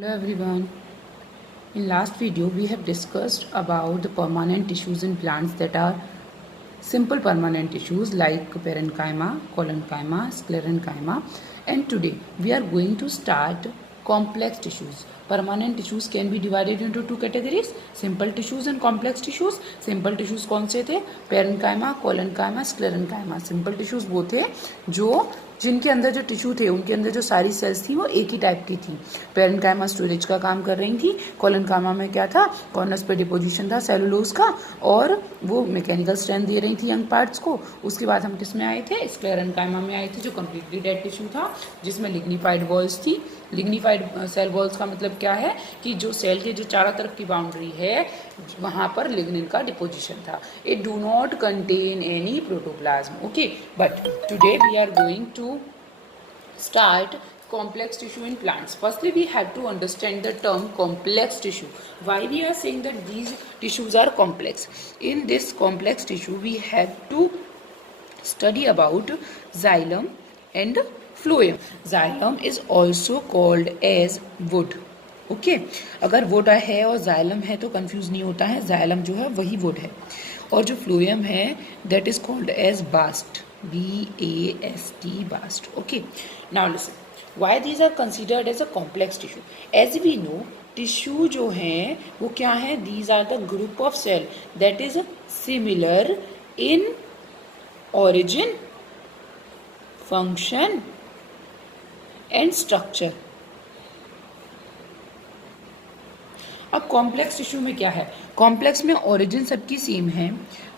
Hello everyone. In last video we have discussed about the permanent tissues in plants that are simple permanent tissues like parenchyma, collenchyma, sclerenchyma, and today we are going to start complex tissues. Permanent tissues can be divided into two categories, simple tissues and complex tissues. Simple tissues कौन से थे? parenchyma, collenchyma, sclerenchyma. Simple tissues वो थे जो जिनके अंदर जो tissue थे उनके अंदर जो सारी सेल्स थी वो एक ही टाइप की थी. पेरेन्काइमा स्टोरेज का काम कर रही थी. कोलेनकाइमा में क्या था? कॉर्नर्स पे डिपोजिशन था सेलुलोज का और वो मैकेनिकल स्ट्रेंथ दे रही थी यंग पार्ट्स को. उसके बाद हम किस में आए थे? स्क्लेरेनकाइमा में आए थे जो कम्प्लीटली डेड टिश्यू था जिसमें लिग्निफाइड वॉल्स थी. लिग्निफाइड सेल वॉल्स का मतलब क्या है कि जो सेल के जो चारों तरफ की बाउंड्री है वहाँ पर लिग्निन का डिपोजिशन था. It do not contain any protoplasm. Okay, but today we are going to start complex tissue in plants. Firstly, we have to understand the term complex tissue. Why we are saying that these tissues are complex? In this complex tissue, we have to study about xylem and phloem. Xylem is also called as wood. Okay अगर would है और xylem है तो confuse नहीं होता है. Xylem जो है वही वुड है और जो फ्लोएम है that is called as bast. BAST bast. Okay, now listen. Why these are considered as a complex tissue? As we know, tissue जो है वो क्या है? These are the group of cell that is similar in origin, function and structure. अब complex tissue में क्या है? Complex में ओरिजिन सबकी सेम है,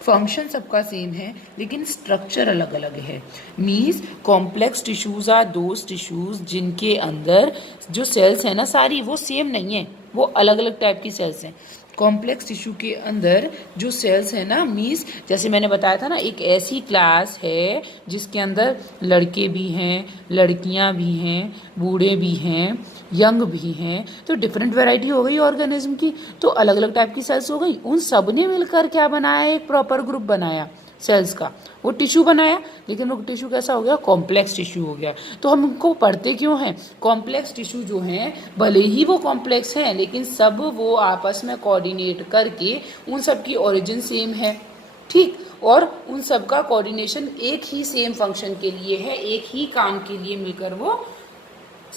फंक्शन सबका सेम है, लेकिन स्ट्रक्चर अलग अलग है. Means complex tissues are those tissues जिनके अंदर जो सेल्स है ना सारी वो सेम नहीं है, वो अलग अलग टाइप की सेल्स हैं. कॉम्प्लेक्स टिश्यू के अंदर जो सेल्स है ना, मीन्स जैसे मैंने बताया था ना, एक ऐसी क्लास है जिसके अंदर लड़के भी हैं, लड़कियां भी हैं, बूढ़े भी हैं, यंग भी हैं. तो डिफरेंट वैरायटी हो गई ऑर्गेनिज्म की, तो अलग अलग टाइप की सेल्स हो गई. उन सब ने मिलकर क्या बनाया? एक प्रॉपर ग्रुप बनाया सेल्स का, वो टिश्यू बनाया. लेकिन वो टिश्यू कैसा हो गया? कॉम्प्लेक्स टिश्यू हो गया. तो हम उनको पढ़ते क्यों हैं? कॉम्प्लेक्स टिश्यू जो हैं भले ही वो कॉम्प्लेक्स हैं लेकिन सब वो आपस में कोऑर्डिनेट करके उन सब की ओरिजिन सेम है, ठीक, और उन सब का कोऑर्डिनेशन एक ही सेम फंक्शन के लिए है, एक ही काम के लिए मिलकर वो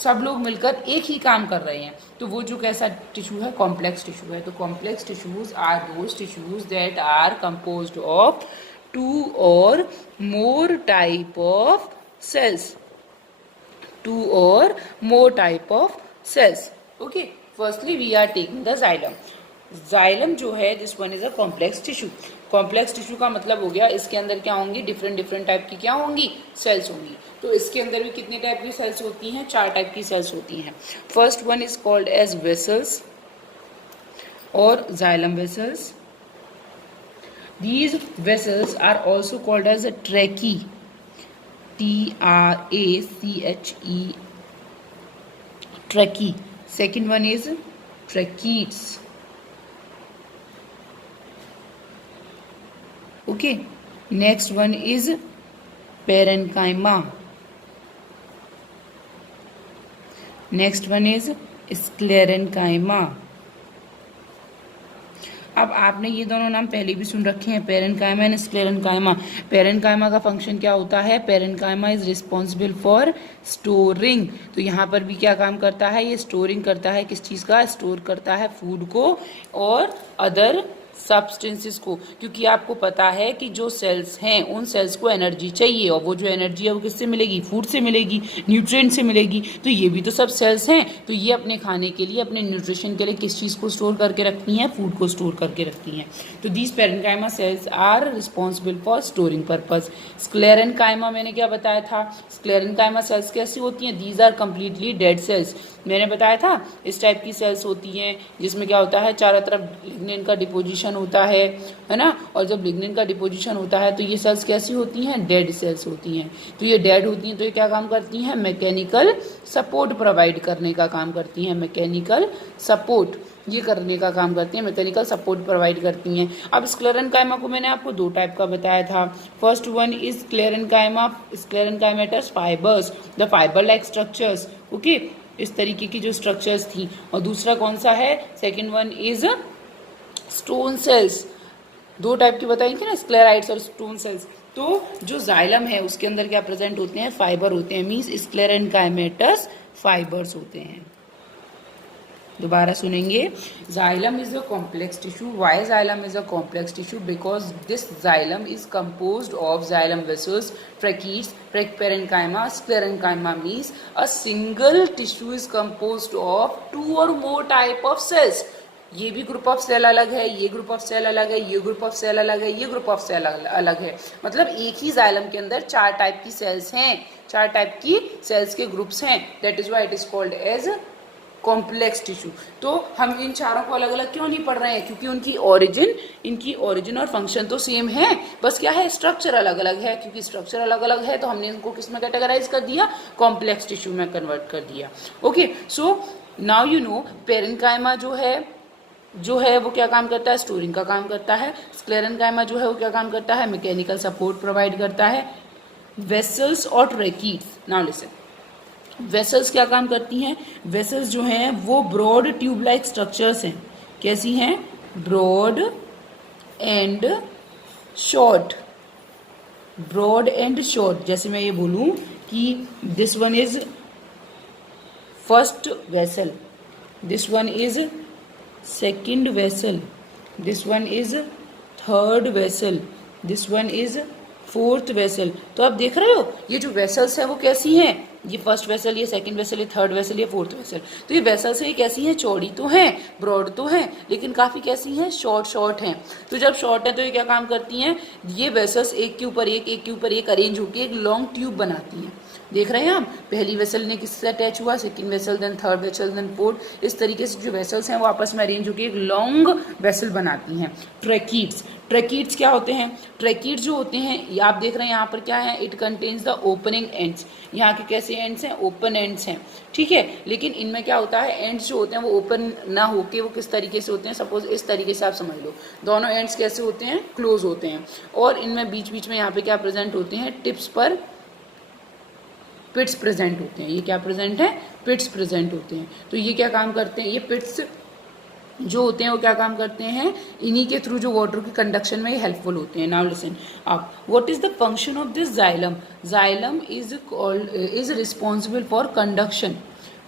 सब लोग मिलकर एक ही काम कर रहे हैं. तो वो जो कैसा टिश्यू है? कॉम्प्लेक्स टिश्यू है. तो complex tissues are those tissues that are composed of two or more type of cells. Two or more type of cells. Okay, firstly we are taking the xylem. Xylem जो है this one is a complex tissue. Complex tissue का मतलब हो गया इसके अंदर क्या होंगी? डिफरेंट डिफरेंट टाइप की क्या होंगी? सेल्स होंगी. तो इसके अंदर भी कितने टाइप की सेल्स होती हैं? 4 टाइप की सेल्स होती हैं. First one is called as vessels और xylem vessels. These vessels are also called as a tracheae. TRACHE. Tracheae. Second one is tracheids. Okay. Next one is parenchyma. Next one is sclerenchyma. अब आपने ये दोनों नाम पहले भी सुन रखे हैं, पेरेन्काइमा एंड स्क्लेरेन्काइमा. पेरेन्काइमा का फंक्शन क्या होता है? Parenchyma is responsible for storing. तो यहाँ पर भी क्या काम करता है? ये स्टोरिंग करता है. किस चीज़ का? स्टोर करता है फूड को और अदर सब्सटेंसेस को. क्योंकि आपको पता है कि जो सेल्स हैं उन सेल्स को एनर्जी चाहिए और वो जो एनर्जी है वो किससे मिलेगी? फूड से मिलेगी, न्यूट्रिएंट से मिलेगी. तो ये भी तो सब सेल्स हैं. तो ये अपने खाने के लिए, अपने न्यूट्रिशन के लिए किस चीज़ को स्टोर करके रखती हैं? फूड को स्टोर करके रखती हैं. तो these parenchyma cells are responsible for storing purpose. Sclerenchyma मैंने क्या बताया था? स्क्लेरेन्काइमा सेल्स कैसी होती हैं? These are completely dead cells. मैंने बताया था इस टाइप की सेल्स होती हैं जिसमें क्या होता है? चारों तरफ लिग्निन का डिपोजिशन होता है ना. और जब लिग्निन का डिपोजिशन होता है तो ये सेल्स कैसी होती हैं? डेड सेल्स होती हैं. तो ये डेड होती हैं तो ये क्या काम करती हैं? मैकेनिकल सपोर्ट प्रोवाइड करने का काम करती हैं. मैकेनिकल सपोर्ट ये करने का काम करती हैं, मैकेनिकल सपोर्ट प्रोवाइड करती हैं. अब स्क्लेरेन्काइमा को मैंने आपको 2 टाइप का बताया था. First one is sclerenchyma, sclerenchymatous fibres, the fibre like structures. Okay, इस तरीके की जो स्ट्रक्चर्स थी। और दूसरा कौन सा है, second one is stone cells. दो टाइप की बताई थी ना, स्क्लेराइड्स और स्टोन सेल्स। तो जो जाइलम है उसके अंदर क्या प्रेजेंट होते हैं, फाइबर होते हैं, मीन्स स्क्लेरेनकाइमेटस फाइबर्स होते हैं। दोबारा सुनेंगे, xylem is a complex tissue. Why xylem is a complex tissue? Because this xylem is composed of xylem vessels, tracheids, parenchyma, sclerenchyma. Means a single tissue is composed of 2 और मोर type of sales. ये भी group of cell अलग है, ये group of cell अलग है, ये group of cell अलग है, ये ग्रुप ऑफ सेल अलग है। मतलब एक ही जाइलम के अंदर 4 टाइप की सेल्स हैं, 4 टाइप की सेल्स के ग्रुप्स हैं। That is why it is called as complex tissue. तो हम इन चारों को अलग अलग क्यों नहीं पढ़ रहे हैं, क्योंकि इनकी ओरिजिन और फंक्शन तो सेम है, बस क्या है, स्ट्रक्चर अलग अलग है। क्योंकि स्ट्रक्चर अलग अलग है तो हमने इनको किस में कैटेगराइज कर दिया, कॉम्प्लेक्स टिश्यू में कन्वर्ट कर दिया। Okay, so now you know parenchyma जो है वो क्या काम करता है, स्टोरिंग का काम करता है। स्क्लेरेन्काइमा जो है वो क्या काम करता है, मैकेनिकल सपोर्ट प्रोवाइड करता है। वेसल्स और ट्रैकीड्स, नाउ लिसन, वेसल्स क्या काम करती हैं, वेसल्स जो हैं वो ब्रॉड ट्यूब लाइक स्ट्रक्चर्स हैं। कैसी हैं, broad and short, broad and short. जैसे मैं ये बोलूं कि this one is first vessel, this one is second vessel, this one is third vessel, this one is fourth vessel. तो आप देख रहे हो ये जो वेसल्स है वो कैसी हैं, ये फर्स्ट वेसल, ये सेकंड वेसल, ये थर्ड वेसल, ये फोर्थ वेसल। तो ये वेसल्स है, ये कैसी हैं, चौड़ी तो हैं, ब्रॉड तो हैं, लेकिन काफ़ी कैसी हैं, शॉर्ट हैं। तो जब शॉर्ट है तो ये क्या काम करती हैं, ये वेसल्स एक के ऊपर एक अरेंज होकर एक लॉन्ग ट्यूब बनाती हैं। देख रहे हैं आप, पहली वेसल ने किससे अटैच हुआ, second vessel, then third vessel, then fourth. इस तरीके से जो वेसल्स हैं वो आपस में अरेंज होकर एक लॉन्ग वेसल बनाती हैं। ट्रैकीड्स क्या होते हैं, ट्रैकीड्स जो होते हैं, ये आप देख रहे हैं यहाँ पर क्या है, it contains the opening ends. यहाँ के कैसे एंड्स हैं, ओपन एंड्स हैं, ठीक है। लेकिन इनमें क्या होता है, एंड्स जो होते हैं वो ओपन ना होके वो किस तरीके से होते हैं, सपोज इस तरीके से आप समझ लो, दोनों एंड्स कैसे होते हैं, क्लोज होते हैं। और इनमें बीच बीच में यहाँ पे क्या प्रेजेंट होते हैं, टिप्स पर पिट्स प्रेजेंट होते हैं। ये क्या प्रेजेंट है, पिट्स प्रेजेंट होते हैं। तो ये क्या काम करते हैं, ये पिट्स जो होते हैं वो क्या काम करते हैं, इन्हीं के थ्रू जो वाटर की कंडक्शन में हेल्पफुल होते हैं। नाउ लिसन अब, what is the function of this xylem? Xylem is responsible for conduction.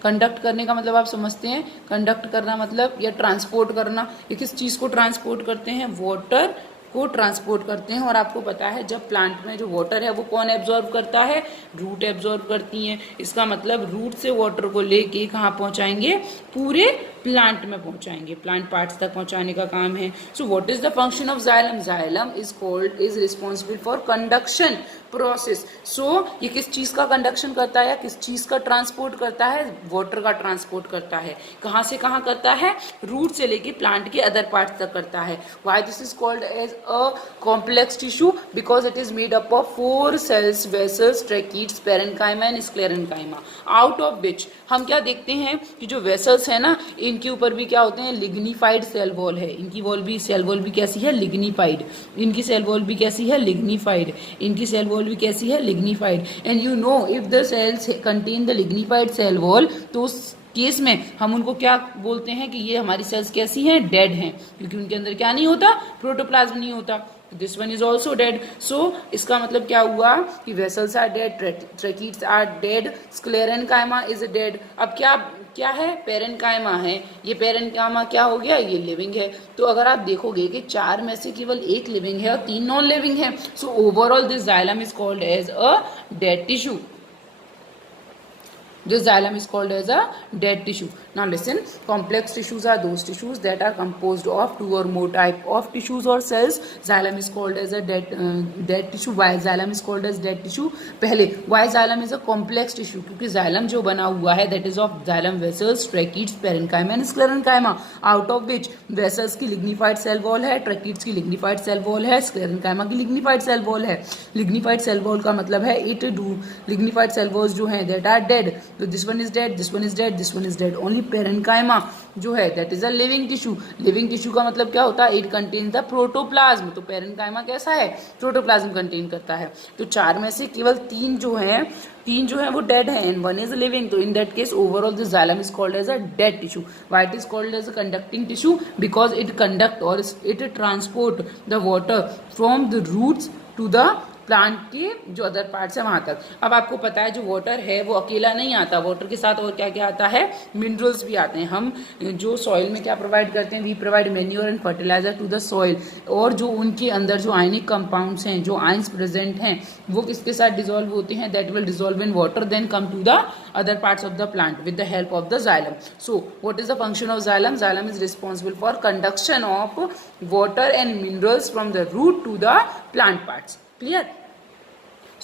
Conduct करने का मतलब आप समझते हैं, कंडक्ट करना मतलब या ट्रांसपोर्ट करना। ये किस चीज़ को ट्रांसपोर्ट करते हैं, वाटर को ट्रांसपोर्ट करते हैं। और आपको पता है जब प्लांट में जो वाटर है वो कौन एब्जॉर्ब करता है, रूट एब्जॉर्ब करती हैं। इसका मतलब रूट से वाटर को लेके कहाँ पहुँचाएंगे, पूरे प्लांट में पहुंचाएंगे, प्लांट पार्ट्स तक पहुंचाने का काम है। So what is the function of xylem? Xylem is responsible for conduction process. So ये किस चीज का कंडक्शन करता है, किस चीज का ट्रांसपोर्ट करता है, वाटर का ट्रांसपोर्ट करता है। कहाँ से कहाँ करता है, रूट से लेके प्लांट के अदर पार्ट्स तक करता है। Why this is called as a complex tissue? Because it is made up of 4 cells, vessels, tracheids, parenchyma and sclerenchyma. Out of which हम क्या देखते हैं कि जो वेसल्स है ना, इनके ऊपर भी क्या होते हैं, लिग्निफाइड सेल वॉल है। इनकी वॉल भी, सेल वॉल भी कैसी है, लिग्निफाइड। इनकी सेल वॉल भी कैसी है, लिग्निफाइड। इनकी सेल वॉल भी कैसी है, lignified. And you know if the cells contain the lignified cell wall, तो उस केस में हम उनको क्या बोलते हैं कि ये हमारी सेल्स कैसी हैं, डेड हैं, क्योंकि उनके अंदर क्या नहीं होता, प्रोटोप्लाज्म नहीं होता। This one is also dead. So इसका मतलब क्या हुआ कि vessels are dead, tracheids are dead, sclerenchyma is dead. अब क्या है, पेरेन्काइमा है। ये पेरेन्काइमा क्या हो गया, ये लिविंग है। तो अगर आप देखोगे कि 4 में से केवल 1 लिविंग है और 3 नॉन लिविंग है, so overall this xylem is called as a dead tissue. This xylem is called as a dead tissue. Now listen, complex tissues are those tissues that are composed of 2 or more type of tissues or cells. Xylem is called as a dead tissue. Why xylem is called as dead tissue? पहले why xylem is a complex tissue? क्योंकि xylem जो बना हुआ है that is of xylem vessels, tracheids, parenchyma and sclerenchyma, out of which vessels की lignified cell wall है, tracheids की lignified cell wall है, sclerenchyma की lignified cell wall है। lignified cell wall का मतलब है lignified cell walls जो हैं that are dead. So this one is dead, this one is dead, this one is dead. Only parenchyma जो है that is a living tissue. Living tissue का मतलब क्या होता है? It contain the protoplasm. तो पेरेन्काइमा कैसा है? प्रोटोप्लाज्म कंटेन करता है. तो 4 में से केवल 3 जो है वो डेड है एंड 1 इज लिविंग. तो in that case overall the xylem is called as a dead tissue. Why it is called as a conducting tissue? Because it conduct और it transport the water from the roots to the plant के जो other parts है वहां तक. अब आपको पता है जो वाटर है वो अकेला नहीं आता, वाटर के साथ और क्या क्या आता है? मिनरल्स भी आते हैं. हम जो सॉइल में क्या प्रोवाइड करते हैं? We provide manure and fertiliser to the soil. और जो उनके अंदर जो आयनिक कंपाउंड्स हैं, जो आयंस प्रेजेंट हैं, वो किसके साथ डिजोल्व होते हैं? That will dissolve in water then come to the other parts of the plant with the help of the xylem. So what is the function of xylem? Xylem is responsible for conduction of water and minerals from the root to the plant parts. Clear?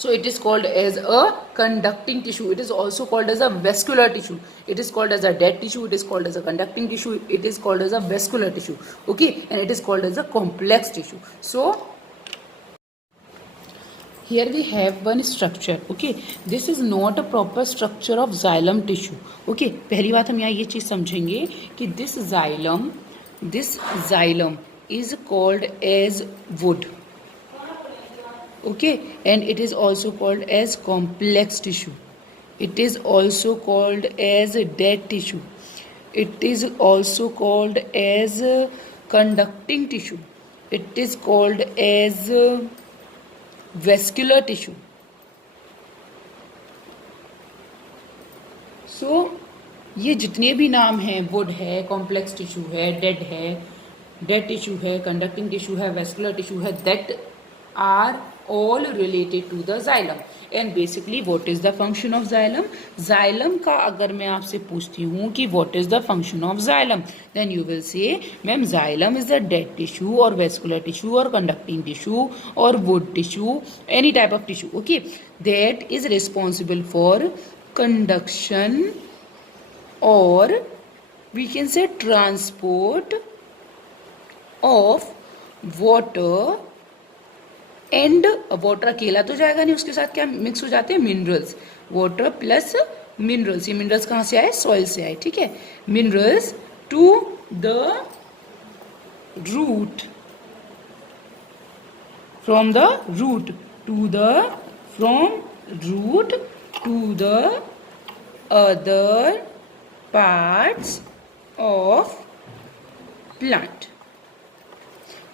So it is called as a conducting tissue. It is also called as a vascular tissue. It is called as a dead tissue. It is called as a conducting tissue. It is called as a vascular tissue. Okay, and it is called as a complex tissue. So here we have one structure. Okay, this is not a proper structure of xylem tissue. Okay, पहली बात हम यहाँ ये चीज समझेंगे कि this xylem is called as wood. Okay, and it is also called as complex tissue. It is also called as dead tissue. It is also called as conducting tissue. It is called as vascular tissue. So ये जितने भी नाम हैं, wood है, complex tissue है, dead tissue है, conducting tissue है, vascular tissue है, that are all related to the xylem. And basically what is the function of xylem? Xylem का अगर मैं आपसे पूछती हूँ कि what is the function of xylem, then you will say ma'am xylem is the dead tissue or vascular tissue or conducting tissue or wood tissue, any type of tissue, okay, that is responsible for conduction or we can say transport of water. And water अकेला तो जाएगा नहीं, उसके साथ क्या mix हो जाते हैं? मिनरल्स. Water plus minerals. ये मिनरल्स कहाँ से आए? सॉइल से आए. ठीक है, minerals to the root, from the root to the other parts of plant.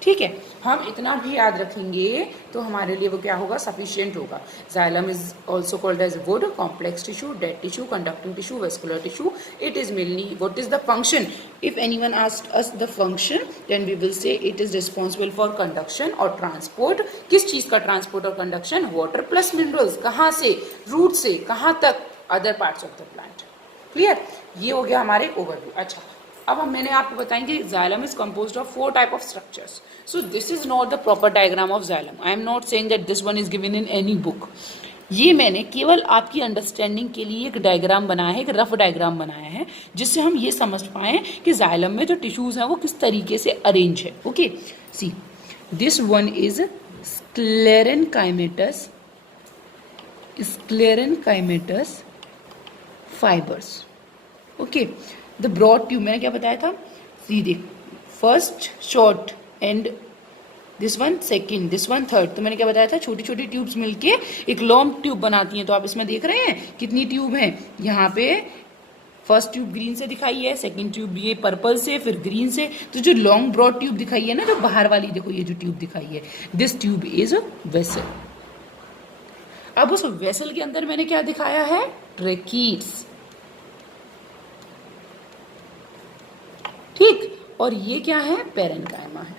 ठीक है, हम इतना भी याद रखेंगे तो हमारे लिए वो क्या होगा? सफिशिएंट होगा. Xylem is also called as wood, complex tissue, dead tissue, conducting tissue, vascular tissue. It is mainly what is the function? If anyone asked us the function then we will say it is responsible for conduction और transport. किस चीज का transport और conduction? Water plus minerals. कहाँ से? Root से. कहाँ तक? Other parts of the plant. Clear? ये हो गया हमारे ओवरव्यू. अच्छा, अब मैंने आपको बताएंगे xylem is composed of 4 type of structures. So this is not the proper diagram of xylem. I am not saying that this one is given in any book. ये मैंने केवल आपकी अंडरस्टैंडिंग के लिए एक डायग्राम बनाया है, एक रफ डायग्राम बनाया है, जिससे हम ये समझ पाएं कि जाइलम में जो टिश्यूज हैं वो किस तरीके से अरेंज है. Okay, see this one is sclerenchymatous fibers. Okay, the broad tube मैंने क्या बताया था? सीधे first short and this one second, this one third. तो मैंने क्या बताया था? छोटी छोटी ट्यूब्स मिलके एक लॉन्ग ट्यूब बनाती हैं. तो आप इसमें देख रहे हैं कितनी ट्यूब हैं. यहाँ पे फर्स्ट ट्यूब ग्रीन से दिखाई है, सेकंड ट्यूब ये पर्पल से, फिर ग्रीन से. तो जो लॉन्ग ब्रॉड ट्यूब दिखाई है ना, जो बाहर वाली, देखो ये जो ट्यूब दिखाई है, दिस ट्यूब इज वेसल. अब उस वेसल के अंदर मैंने क्या दिखाया है? ट्रैकीड्स. ठीक, और ये क्या है? पेरेन्काइमा है.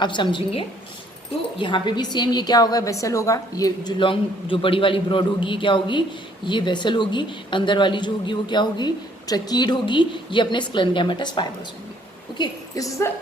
अब समझेंगे. तो यहाँ पे भी सेम ये क्या होगा? वेसल होगा. ये जो लॉन्ग, जो बड़ी वाली ब्रॉड होगी क्या होगी? ये वेसल होगी. अंदर वाली जो होगी वो क्या होगी? ट्रैकीड होगी. ये अपने स्क्लेरेंकाइमेटस फाइबर्स होंगे. Okay, this is the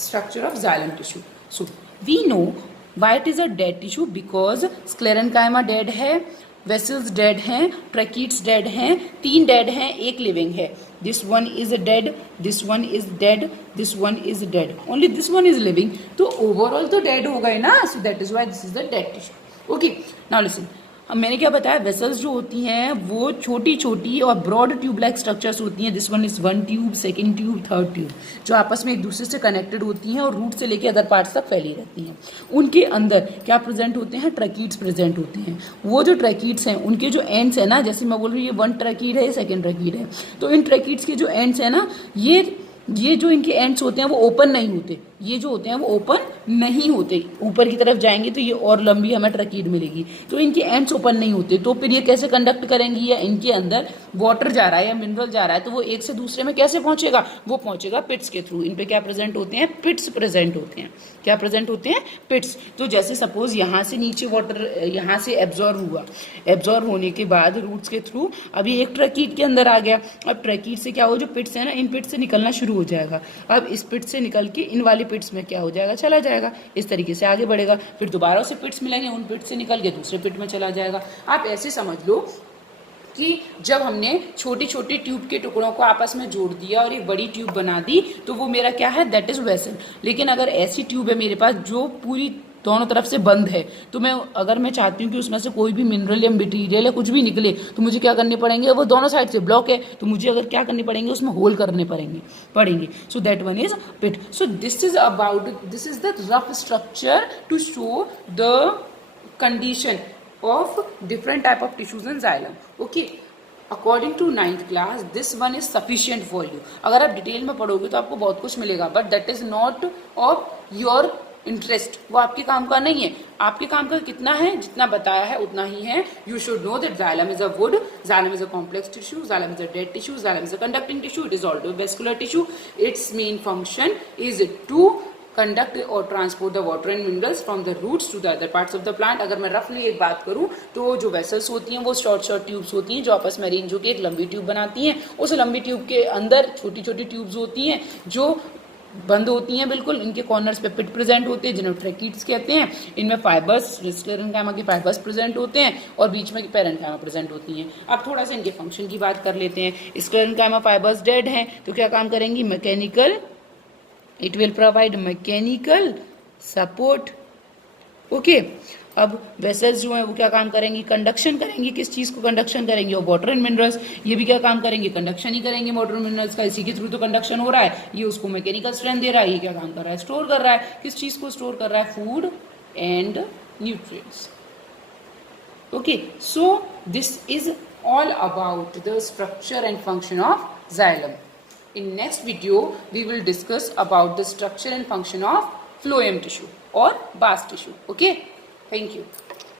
structure of xylem tissue. So we know why it is a dead tissue, because sclerenchyma dead है, वेसल्स डेड हैं, ट्रैकीड्स डेड हैं. 3 डेड हैं, 1 लिविंग है. This one is dead, this one is dead, this one is dead, only this one is living. तो overall तो dead हो गए ना. So that is why this is the dead tissue. Okay, now listen. अब मैंने क्या बताया, vessels जो होती हैं वो छोटी छोटी और ब्रॉड ट्यूब लाइक स्ट्रक्चर्स होती हैं. This one is one tube, second tube, third tube, जो आपस में एक दूसरे से कनेक्टेड होती हैं और रूट से लेके अदर पार्ट्स तक फैली रहती हैं. उनके अंदर क्या प्रेजेंट होते हैं, ट्रैकीड्स प्रेजेंट होते हैं. वो जो ट्रैकीड्स हैं उनके जो एंड्स है ना, जैसे मैं बोल रही हूँ ये वन ट्रैकीड है, सेकेंड ट्रैकीड है, तो इन ट्रैकीड्स के जो एंड्स है ना, ये जो इनके एंड्स होते हैं वो ओपन नहीं होते. ये जो होते हैं वो ओपन नहीं होते. ऊपर की तरफ जाएंगे तो ये और लंबी हमें ट्रैकीड मिलेगी. तो इनके एंड्स ओपन नहीं होते. तो फिर ये कैसे कंडक्ट करेंगी, या इनके अंदर वाटर जा रहा है या मिनरल जा रहा है तो वो एक से दूसरे में कैसे पहुंचेगा, वो पहुंचेगा पिट्स के थ्रू. इन पे क्या प्रेजेंट होते हैं, पिट्स प्रेजेंट होते हैं. क्या प्रेजेंट होते हैं, पिट्स. तो जैसे सपोज यहाँ से नीचे वाटर यहाँ से एब्जॉर्व हुआ, एब्जॉर्व होने के बाद रूट्स के थ्रू अभी एक ट्रैकीड के अंदर आ गया. अब ट्रैकीड से क्या हो, जो पिट्स है ना, इन पिट्स से निकलना शुरू हो जाएगा. अब इस पिट से निकल के इन वाली पिट्स में क्या हो जाएगा, चला जाएगा. इस तरीके से आगे बढ़ेगा. फिर दोबारा से पिट्स मिलेंगे, उन पिट से निकल के दूसरे पिट में चला जाएगा. आप ऐसे समझ लो कि जब हमने छोटी छोटी ट्यूब के टुकड़ों को आपस में जोड़ दिया और एक बड़ी ट्यूब बना दी तो वो मेरा क्या है, दैट इज वेसल. लेकिन अगर ऐसी ट्यूब है मेरे पास जो पूरी दोनों तरफ से बंद है, तो अगर मैं चाहती हूँ कि उसमें से कोई भी मिनरल या मटेरियल या कुछ भी निकले तो मुझे क्या करने पड़ेंगे, वो दोनों साइड से ब्लॉक है तो मुझे अगर क्या करने पड़ेंगे, उसमें होल करने पड़ेंगे. So that one is pit. So this is the rough structure to show the condition of different type of tissues in xylem. Okay, according to 9th class this one is sufficient for you. अगर आप detail में पढ़ोगे तो आपको बहुत कुछ मिलेगा, but that is not of your interest. वो आपके काम का नहीं है. आपके काम का कितना है, जितना बताया है उतना ही है. You should know that xylem is a wood, xylem is a complex tissue, xylem is a dead tissue, xylem is a conducting tissue, it is also a vascular tissue. Its main function is to conduct or transport the water and minerals from the roots to the other parts of the plant. अगर मैं रफली एक बात करूं तो जो vessels होती हैं वो शॉर्ट ट्यूब्स होती हैं जो आपस में अरेंज होकर एक लंबी ट्यूब बनाती हैं. उस लंबी ट्यूब के अंदर छोटी छोटी ट्यूब्स होती हैं जो बंद होती हैं बिल्कुल. इनके कॉर्नर्स पे पिट प्रेजेंट होते हैं जिन्हें ट्रैकीड्स कहते हैं. इनमें फाइबर्स, स्क्लेरेन्काइमा के फाइबर्स प्रेजेंट होते हैं और बीच में पेरेन्काइमा प्रेजेंट होती हैं. अब थोड़ा सा इनके फंक्शन की बात कर लेते हैं. स्क्लेरेन्काइमा फाइबर्स डेड हैं तो क्या काम करेंगी, mechanical, it will provide mechanical support. Okay, अब वेसल्स जो है वो क्या काम करेंगी, कंडक्शन करेंगी. किस चीज को कंडक्शन करेंगी, और वाटर एंड मिनरल्स. ये भी क्या काम करेंगे, कंडक्शन ही करेंगे वाटर एंड मिनरल्स का. इसी के थ्रू तो कंडक्शन हो रहा है. ये उसको मैकेनिकल स्ट्रेंथ दे रहा है. ये क्या काम कर रहा है, स्टोर कर रहा है. किस चीज को स्टोर कर रहा है, food and nutrients. Okay, so this is all about the structure and function of xylem. In next video, we will discuss about the structure and function of phloem tissue or bast tissue. Okay? Thank you.